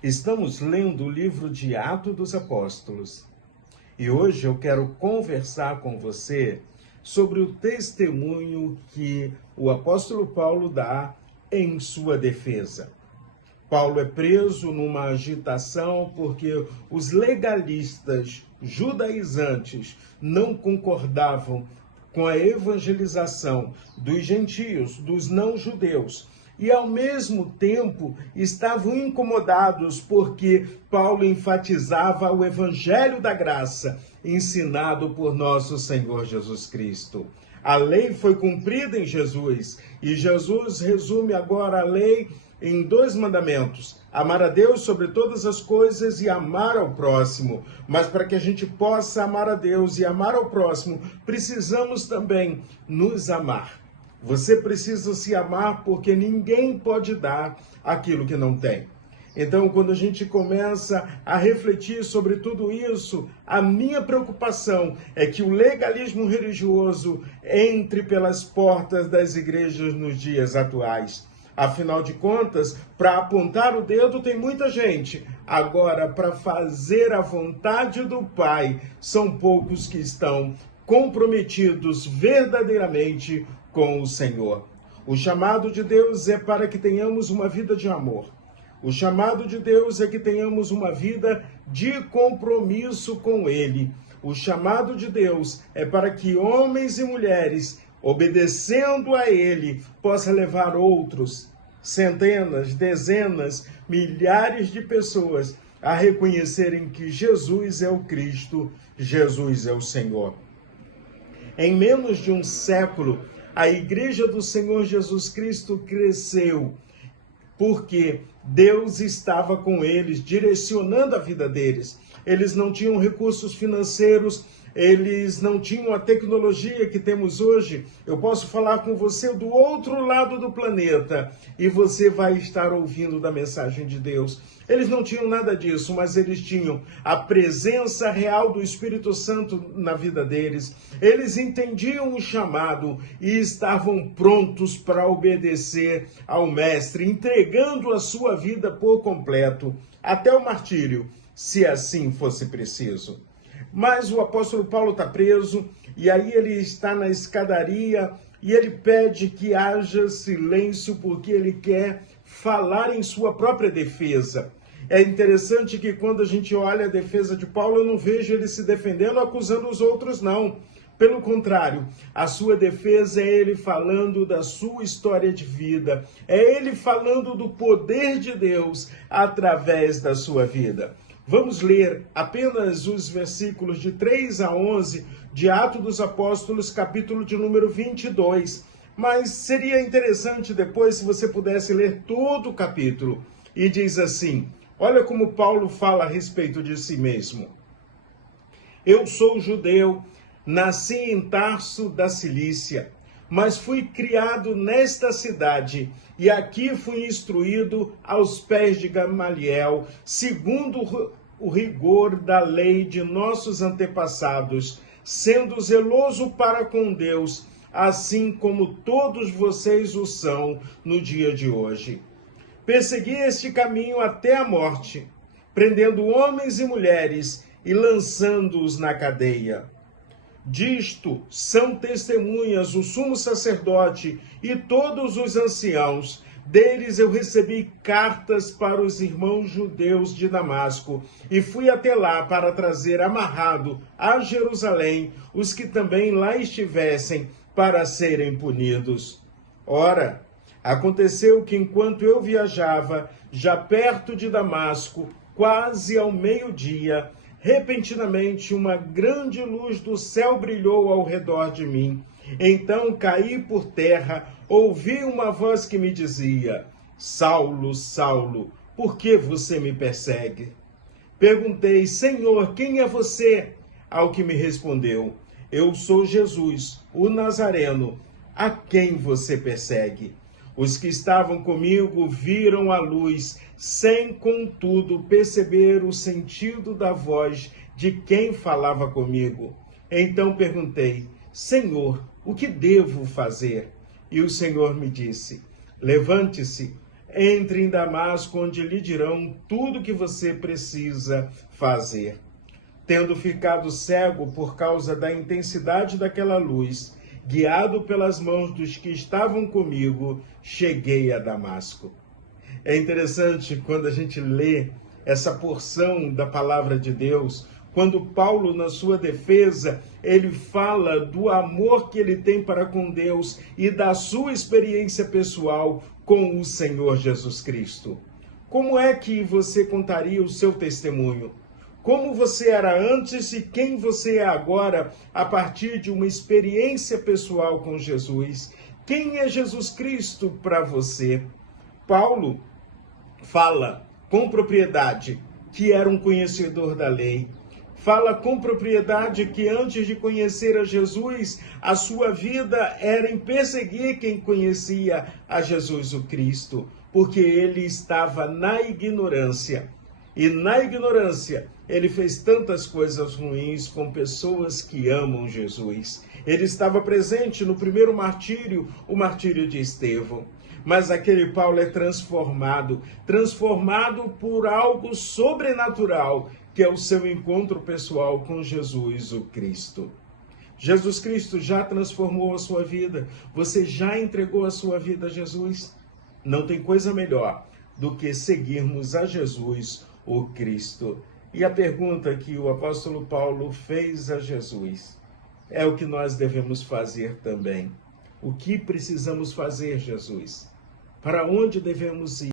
Estamos lendo o livro de Atos dos Apóstolos e hoje eu quero conversar com você sobre o testemunho que o apóstolo Paulo dá em sua defesa. Paulo é preso numa agitação porque os legalistas judaizantes não concordavam com a evangelização dos gentios, dos não-judeus. E, ao mesmo tempo, estavam incomodados porque Paulo enfatizava o evangelho da graça ensinado por nosso Senhor Jesus Cristo. A lei foi cumprida em Jesus e Jesus resume agora a lei em 2 mandamentos: amar a Deus sobre todas as coisas e amar ao próximo. Mas para que a gente possa amar a Deus e amar ao próximo, precisamos também nos amar. Você precisa se amar porque ninguém pode dar aquilo que não tem. Então, quando a gente começa a refletir sobre tudo isso, a minha preocupação é que o legalismo religioso entre pelas portas das igrejas nos dias atuais. Afinal de contas, para apontar o dedo tem muita gente. Agora, para fazer a vontade do Pai, são poucos que estão comprometidos verdadeiramente com o Senhor. O chamado de Deus é para que tenhamos uma vida de amor. O chamado de Deus é que tenhamos uma vida de compromisso com Ele. O chamado de Deus é para que homens e mulheres, obedecendo a Ele, possa levar outros, centenas, dezenas, milhares de pessoas a reconhecerem que Jesus é o Cristo, Jesus é o Senhor. Em menos de um século, a Igreja do Senhor Jesus Cristo cresceu, porque Deus estava com eles, direcionando a vida deles. Eles não tinham recursos financeiros, eles não tinham a tecnologia que temos hoje. Eu posso falar com você do outro lado do planeta e você vai estar ouvindo da mensagem de Deus. Eles não tinham nada disso, mas eles tinham a presença real do Espírito Santo na vida deles. Eles entendiam o chamado e estavam prontos para obedecer ao Mestre, entregando a sua vida por completo, até o martírio, se assim fosse preciso. Mas o apóstolo Paulo está preso, e aí ele está na escadaria, e ele pede que haja silêncio, porque ele quer falar em sua própria defesa. É interessante que quando a gente olha a defesa de Paulo, eu não vejo ele se defendendo, acusando os outros, não. Pelo contrário, a sua defesa é ele falando da sua história de vida, é ele falando do poder de Deus através da sua vida. Vamos ler apenas os versículos de 3 a 11 de Atos dos Apóstolos, capítulo de número 22. Mas seria interessante depois se você pudesse ler todo o capítulo. E diz assim, olha como Paulo fala a respeito de si mesmo. Eu sou judeu, nasci em Tarso da Cilícia, mas fui criado nesta cidade, e aqui fui instruído aos pés de Gamaliel, segundo o rigor da lei de nossos antepassados, sendo zeloso para com Deus, assim como todos vocês o são no dia de hoje. Persegui este caminho até a morte, prendendo homens e mulheres e lançando-os na cadeia. Disto são testemunhas o sumo sacerdote e todos os anciãos. Deles eu recebi cartas para os irmãos judeus de Damasco e fui até lá para trazer amarrado a Jerusalém os que também lá estivessem para serem punidos. Ora, aconteceu que enquanto eu viajava, já perto de Damasco, quase ao meio-dia, repentinamente uma grande luz do céu brilhou ao redor de mim. Então caí por terra, ouvi uma voz que me dizia, Saulo, Saulo, por que você me persegue? Perguntei, Senhor, quem é você? Ao que me respondeu, eu sou Jesus, o Nazareno, a quem você persegue. Os que estavam comigo viram a luz, sem, contudo, perceber o sentido da voz de quem falava comigo. Então perguntei, Senhor, o que devo fazer? E o Senhor me disse, levante-se, entre em Damasco, onde lhe dirão tudo o que você precisa fazer. Tendo ficado cego por causa da intensidade daquela luz, guiado pelas mãos dos que estavam comigo, cheguei a Damasco. É interessante quando a gente lê essa porção da palavra de Deus, quando Paulo, na sua defesa, ele fala do amor que ele tem para com Deus e da sua experiência pessoal com o Senhor Jesus Cristo. Como é que você contaria o seu testemunho? Como você era antes e quem você é agora, a partir de uma experiência pessoal com Jesus? Quem é Jesus Cristo para você? Paulo fala com propriedade que era um conhecedor da lei. Fala com propriedade que antes de conhecer a Jesus, a sua vida era em perseguir quem conhecia a Jesus o Cristo, porque ele estava na ignorância. E na ignorância, ele fez tantas coisas ruins com pessoas que amam Jesus. Ele estava presente no primeiro martírio, o martírio de Estevão. Mas aquele Paulo é transformado por algo sobrenatural, que é o seu encontro pessoal com Jesus o Cristo. Jesus Cristo já transformou a sua vida. Você já entregou a sua vida a Jesus? Não tem coisa melhor do que seguirmos a Jesus o Cristo. E a pergunta que o apóstolo Paulo fez a Jesus é o que nós devemos fazer também. O que precisamos fazer, Jesus? Para onde devemos ir?